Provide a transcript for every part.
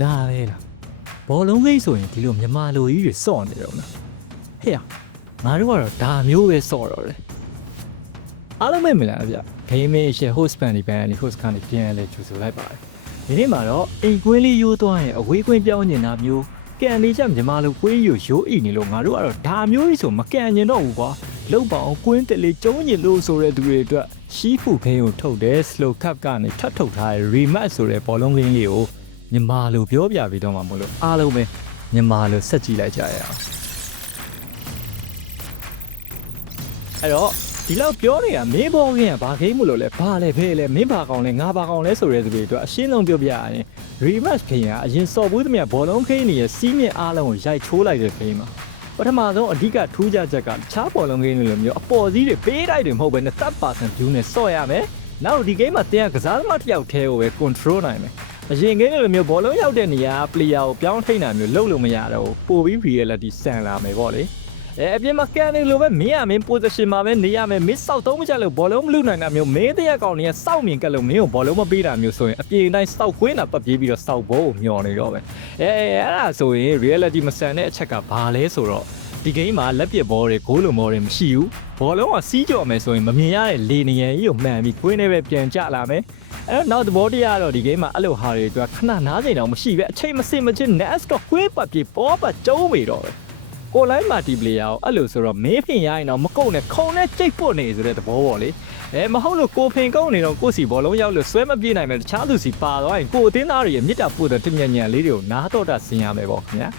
ဒါပဲလားဘောလုံးကိန်းဆိုရင်ဒီလိုမြမလိုကြီးတွေစော့နေတော့မလားဟေ့ရငါတို့ကတော့ဒါမျိုးပဲစော့တော့တယ်အားလုံးပဲမလားဗျဂိမ်းမေးရှယ် host fan ဒီ band ဒီ host ကနေပြန်လဲကြိုဆိုလိုက်ပါတယ်ဒီနေ့မှာတော့အိမ်ကွင်းလေးရိုးသွားရင်အဝေးကွင်းပြောင်းနေတာမျိုးကန်လေးချက်မြမလိုကွင်းယူရိုးအိနေလို့ငါတို့ကတော့ဒါမျိုးကြီးဆိုမကန်ကျင်တော့ဘူးကွာလောက်ပါအောင်ကွင်းတက်လေးကျုံးညင်လို့ဆိုတဲ့သူတွေအတွက်ရှီးဖူခင်းကိုထုတ်တဲ့ slow cup ကနေထပ်ထုတ်ထားတဲ့ rematch ဆိုတဲ့ဘောလုံးကင်းလေးကို မြန်မာလိုပြောပြပြီးတော့မှမလို့အားလုံးပဲမြန်မာလိုဆက်ကြည့်လိုက်ကြရအောင်အဲ့တော့ဒီလောက်ပြောနေတာမင်းဘောကင်းကဘာခိမ့်မလို့လဲဘာလဲဖဲလဲမင်းဘာကောင်လဲငါဘာကောင်လဲဆိုတဲ့သူတွေအတွက်အရှင်းဆုံးပြောပြရရင် rematch ခင်းကအရင်စော်ဘူးသမျှဘောလုံးခင်းနေရဲ့စီးမြင့်အားလုံးကိုရိုက်ချိုးလိုက်တဲ့ခင်းမှာပထမဆုံးအဓိကထူးခြားချက်ကတခြားဘောလုံးခင်းတွေလိုမျိုးအပေါ်စီးတွေပေးတိုက်တွေမဟုတ်ဘဲနဲ့3% view နဲ့စော့ရမယ်နောက်ဒီ game မှာတင်ကကစားသမားတစ်ယောက်တည်းကိုပဲ control နိုင်မယ် အရင်ကင်းလိုမျိုးဘောလုံးရောက်တဲ့နေရာ player ကိုပြောင်းထိန်တာမျိုးလုပ်လို့မရတော့ဘူးပို့ပြီး reality ဆန်လာမယ်ပေါ့လေအဲအပြင်မှာကန်နေလိုပဲမင်းရမင်း position မှာပဲနေရမယ်မင်းစောက်သုံးမကြလို့ဘောလုံးမလူနိုင်တာမျိုးမင်းတရက်ကောင်တွေကစောက်မြင်ကလို့မင်းကိုဘောလုံးမပေးတာမျိုးဆိုရင်အပြင်တိုင်းစောက်ကွင်းတာပတ်ပြေးပြီးတော့စောက်ဘောကိုမျောနေတော့ပဲအဲအဲ့ဒါဆိုရင် reality မဆန်တဲ့အချက်ကဘာလဲဆိုတော့ဒီ game မှာလက်ပစ်ဘောတွေဂိုးလုံးဘောတွေမရှိဘူးဘောလုံးကစီးကြော်မယ်ဆိုရင်မမြင်ရတဲ့လေနေရန်ကြီးကိုမှန်ပြီးကွင်းထဲပဲပြန်ကျလာမယ် အဲ့တော့နောက်သဘောတရားတော့ဒီ game မှာအဲ့လိုဟာတွေအတွက်ခဏနားချိန်တော့မရှိပဲအချိန်မစင်မချင်း next တော့ခွေးပတ်ပြေပေါ်ပတ်ကျုံးမိတော့ပဲကိုလိုင်းမာတီပလေယာကိုအဲ့လိုဆိုတော့မင်းဖင်ရရင်တော့မကုန်နဲ့ခုံနဲ့ကြိတ်ပွတ်နေဆိုတဲ့သဘောပေါ့လေအဲမဟုတ်လို့ကိုဖင်ကုန်းနေတော့ကိုစီဘောလုံးရောက်လို့ဆွဲမပြေးနိုင်မယ်တခြားသူစီပါသွားရင်ကိုအတင်းသားတွေရဲ့မြစ်တာပို့တဲ့တညံ့ညံလေးတွေကိုနားတော့တာဆင်ရမယ်ပေါ့ခင်ဗျာ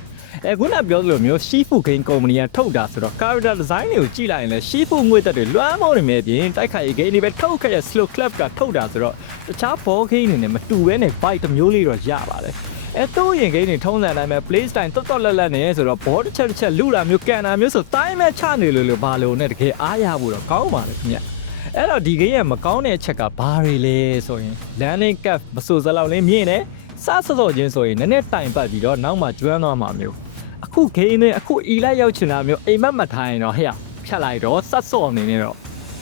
အဲခုနပြောသလိုမျိုး Shifu Game Company ကထုတ်တာဆိုတော့ character design တွေကိုကြည့်လိုက်ရင်လည်း Shifu ငွေတက်တွေလွမ်းမောနေမြဲပြင်တိုက်ခိုက်ရေး game တွေပဲထုတ်ခဲ့တဲ့ slow club ကထုတ်တာဆိုတော့တခြား ball game တွေနဲ့မတူဘဲနဲ့ bite တစ်မျိုးလေးတော့ရပါတယ်အဲတော့ရင် game တွေထုံးစံတိုင်းပဲ play style တော်တော်လက်လက်နေဆိုတော့ ball တစ်ချက်တစ်ချက်လူတာမျိုးကန်တာမျိုးဆိုတိုင်းမဲ့ချနေလို့လို့ဘာလို့နဲ့တကယ်အားရဖို့တော့ကောင်းပါလေခင်ဗျအဲ့တော့ဒီ game ရဲ့မကောင်းတဲ့အချက်ကဘာတွေလဲဆိုရင် landing cap မဆိုစလောက်လင်းမြင်တယ်စစစောချင်းဆိုရင်နည်းနည်းတိုင်ပတ်ပြီးတော့နောက်မှကျွမ်းသွားမှာမျိုး အခုဂိမ်းနဲ့အခုအီလိုက်ရောက်ချင်တာမျိုးအိမ်မက်မထားရင်တော့ဟဲ့ဖြတ်လိုက်တော့စတ်စော့နေနေတော့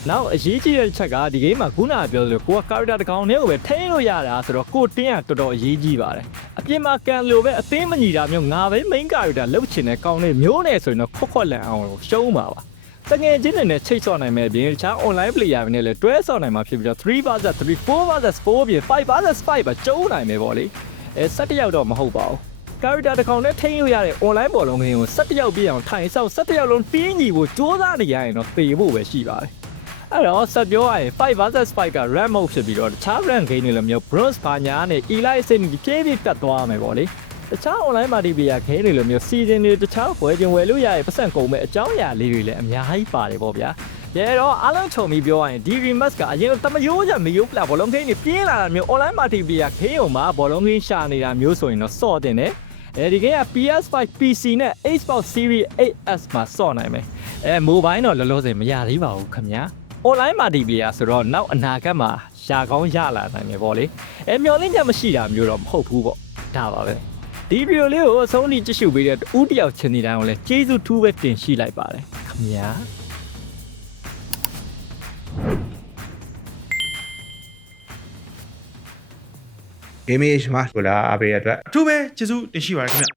နောက်အရေးကြီးတဲ့ချက်ကဒီဂိမ်းမှာခုနကပြောသလိုကိုကကာရီတာတစ်ကောင်နဲ့ကိုပဲထိန်းလို့ရတာဆိုတော့ကိုတင်းကတော်တော်အရေးကြီးပါတယ်အပြင်မှာကန်လိုပဲအသင်းမညီတာမျိုးငါပဲ main character လုပ်ချင်တဲ့ကောင်လေးမျိုးနဲ့ဆိုရင်တော့ခွက်ခွက်လန်အောင်ရှုံးပါပါတငယ်ချင်းတွေနဲ့ချိတ်ဆော့နိုင်မယ်ပြင်တခြား online player တွေနဲ့လည်းတွဲဆော့နိုင်မှာဖြစ်ပြီးတော့3 vs 3 4 vs 4ပြင်5 vs 5ပါကျုံးနိုင်မယ်ပေါ့လေအဲ7ရောက်တော့မဟုတ်ပါဘူး ကာရီတာတစ်ကောင်နဲ့ထိန်းလို့ရတဲ့ online ဘောလုံးကင်းကို17ယောက်ပြည့်အောင်ထိုင်ဆောင်17ယောက်လုံးတင်းညီဖို့စူးစမ်းနေရရင်တော့သေဖို့ပဲရှိပါတယ်။အဲ့တော့ဆက်ပြောရရင်5 vs 5က rank mode ဖြစ်ပြီးတော့တခြား rank game တွေလိုမျိုး bronze ဘာညာနဲ့ elite အဆင့်တွေပြေးပြေးတက်သွားမယ်ပေါ့လေ။တခြား online multiplayer game တွေလိုမျိုး season တွေတခြားဝယ်ခြင်းဝယ်လို့ရရဲ့ပတ်စံကုန်မဲ့အကြောင်းအရာလေးတွေလည်းအများကြီးပါတယ်ပေါ့ဗျာ။ရဲတော့အားလုံးခြုံပြီးပြောရရင်ဒီ rematch ကအရင်တမယိုးချမယိုးပလာဘောလုံး game တွေပြင်းလာတာမျိုး online multiplayer game ုံမှာဘောလုံး game ရှာနေတာမျိုးဆိုရင်တော့စော့တင်တယ်။ အဲဒီက PS5 PC နဲ့ Xbox Series 8S မှာစော့နိုင်မယ်အဲ mobile တော့လောလောဆယ်မရသေးပါဘူးခင်ဗျာ online multiplayer ဆိုတော့နောက်အနာဂတ်မှာရှာကောင်းရလာနိုင်မယ်ပေါ့လေအဲမျော်လင့်ချက်မရှိတာမျိုးတော့မဟုတ်ဘူးပေါ့ဒါပါပဲဒီဗီဒီယိုလေးကိုအဆုံးထိကြည့်ရှုပေးတဲ့ဦးတယောက်ချင်းနေတိုင်းကိုလည်းကျေးဇူးထူးပဲတင်ရှိလိုက်ပါတယ်ခင်ဗျာ gaming မှာဆိုလာအားပေးရတဲ့အတွက်အထူးပဲကျေးဇူးတင်ရှိပါတယ်ခင်ဗျ